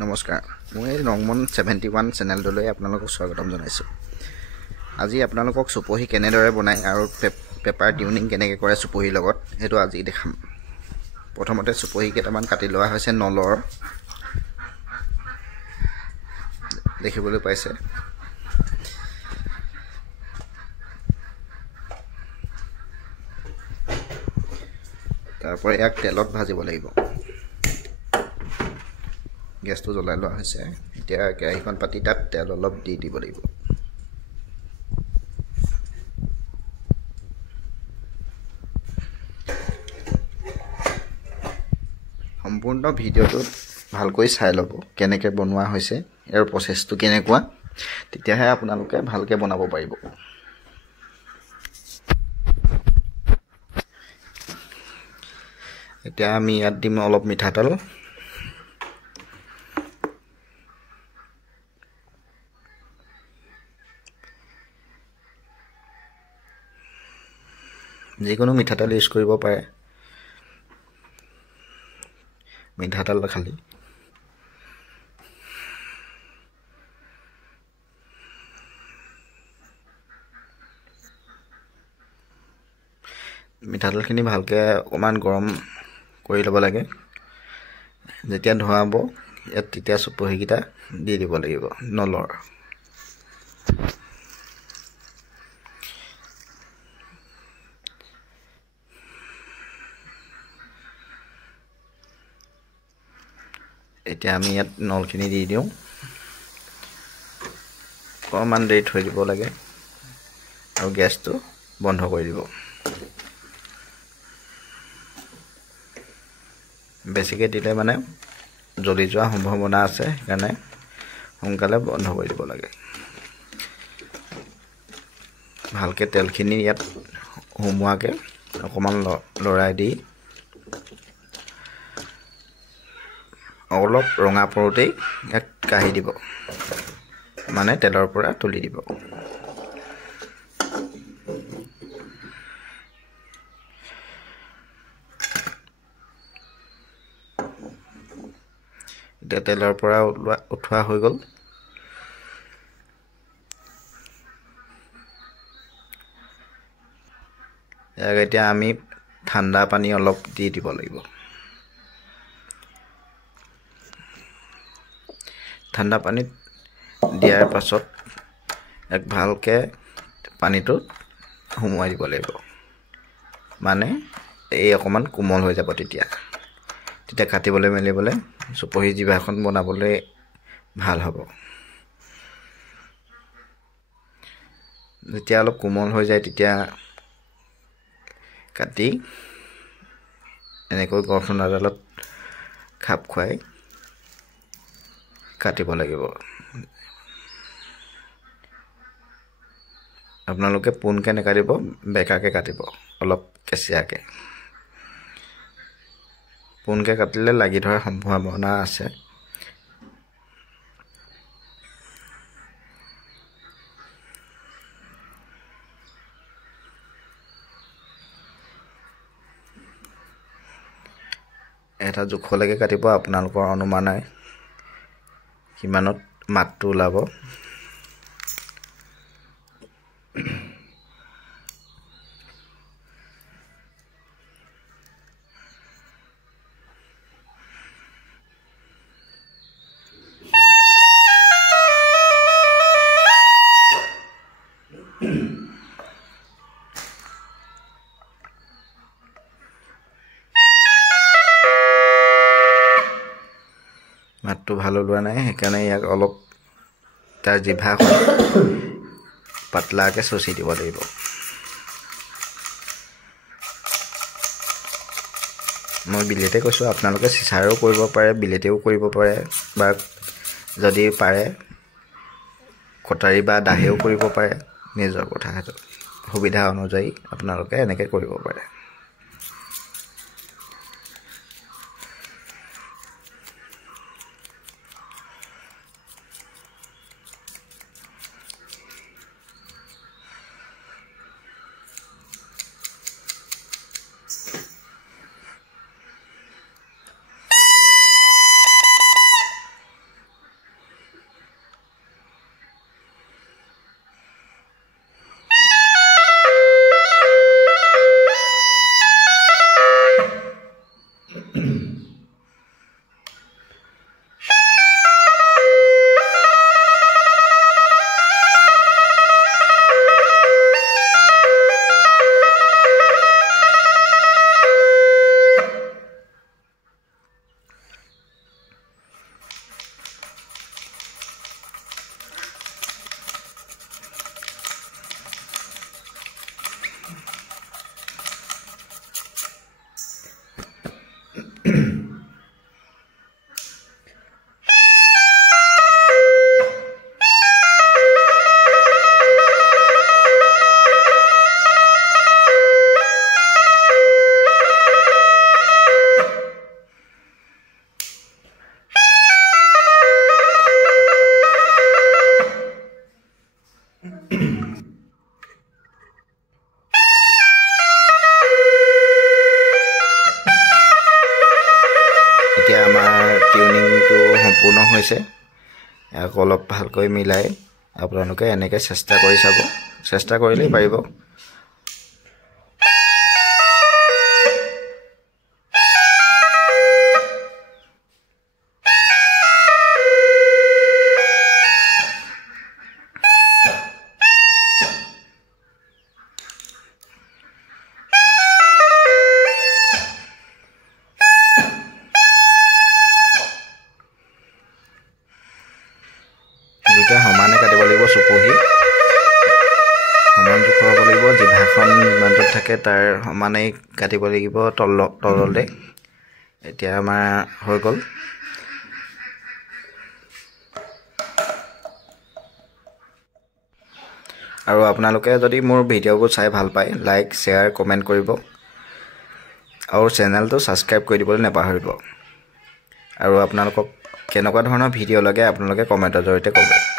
নমস্কাৰ মই ৰংমন 71 চেনেলটোলৈ আপোনালোকক স্বাগতম জনাইছোঁ। আজি আপোনালোকক চুপহি কেনেদৰে বনায় আৰু পেপাৰ টিউনিং কেনেকৈ কৰে চুপহিৰ লগত সেইটো আজি দেখাম। প্ৰথমতে চুপহি কেইটামান কাটি লোৱা হৈছে নলৰ, দেখিবলৈ পাইছে। তাৰপৰা ইয়াক তেলত ভাজিব লাগিব। গেছটো জ্বলাই লোৱা হৈছে। এতিয়া কেৰাহীখন পাতি তাত তেল অলপ দি দিব লাগিব। সম্পূৰ্ণ ভিডিঅ'টো ভালকৈ চাই ল'ব, কেনেকৈ বনোৱা হৈছে, ইয়াৰ প্ৰচেছটো কেনেকুৱা, তেতিয়াহে আপোনালোকে ভালকৈ বনাব পাৰিব। এতিয়া আমি ইয়াত দিম অলপ মিঠাতেল, যিকোনো মিঠাতেল ইউজ কৰিব পাৰে, মিঠাতেল খালি। মিঠাতেলখিনি ভালকৈ অকণমান গৰম কৰি ল'ব লাগে। যেতিয়া ধোৱা হ'ব ইয়াত তেতিয়া চুপহিকেইটা দি দিব লাগিব নলৰ। এতিয়া আমি ইয়াত নলখিনি দি দিওঁ, অকণমান দেৰি থৈ দিব লাগে আৰু গেছটো বন্ধ কৰি দিব। বেছিকৈ দিলে মানে জ্বলি যোৱাৰ সম্ভাৱনা আছে, সেইকাৰণে সোনকালে বন্ধ কৰি দিব লাগে। ভালকৈ তেলখিনি ইয়াত সোমোৱাকৈ অকণমান লৰাই দি অলপ ৰঙা পৰোঁতেই ইয়াক কাঢ়ি দিব, মানে তেলৰ পৰা তুলি দিব। এতিয়া তেলৰ পৰা উঠোৱা হৈ গ'ল। ইয়াক এতিয়া আমি ঠাণ্ডা পানী অলপ দি দিব লাগিব। ঠাণ্ডা পানীত দিয়াৰ পাছত এক ভালকৈ পানীটোত সুমুৱাই দিব লাগিব, মানে এই অকণমান কোমল হৈ যাব। তেতিয়া কাটিবলৈ মেলিবলৈ চুপহি জিভাখন বনাবলৈ ভাল হ'ব। যেতিয়া অলপ কোমল হৈ যায় তেতিয়া কাটি এনেকৈ গৰচুনাডালত খাপ খুৱাই কাটিব লাগিব। আপোনালোকে পোনকৈ নাকাটিব, বেকাকৈ কাটিব, অলপ কেঁচিয়াকৈ। পোনকৈ কাটিলে লাগি ধৰাৰ সম্ভাৱনা আছে। এটা জোখলৈকে কাটিব, আপোনালোকৰ অনুমানে কিমানত মাতটো ওলাব। মাতটো ভাল ওলোৱা নাই, সেইকাৰণে ইয়াক অলপ তাৰ জিভাখন পাতলাকৈ চুচি দিব লাগিব। মই বিলেতে কৈছোঁ, আপোনালোকে চিচাৰেও কৰিব পাৰে, বিলেতেও কৰিব পাৰে, বা যদি পাৰে কটাৰী বা দাহেও কৰিব পাৰে। নিজৰ কথা, সেইটো সুবিধা অনুযায়ী আপোনালোকে এনেকৈ কৰিব পাৰে। হৈছে ইয়াক অলপ ভালকৈ মিলাই আপোনালোকে এনেকৈ চেষ্টা কৰি চাব চেষ্টা কৰিলেই পাৰিব দুটা সমানে কাটিব লাগিব চুপহি সমান জোখৰ হ'ব লাগিব জিভাখন যিমানটো থাকে তাৰ সমানেই কাটিব লাগিব তললে এতিয়া আমাৰ হৈ গ'ল আৰু আপোনালোকে যদি মোৰ ভিডিঅ'বোৰ চাই ভাল পায় লাইক শ্বেয়াৰ কমেণ্ট কৰিব আৰু চেনেলটো ছাবস্ক্ৰাইব কৰি দিবলৈ নাপাহৰিব আৰু আপোনালোকক কেনেকুৱা ধৰণৰ ভিডিঅ' লাগে আপোনালোকে কমেণ্টৰ জৰিয়তে ক'ব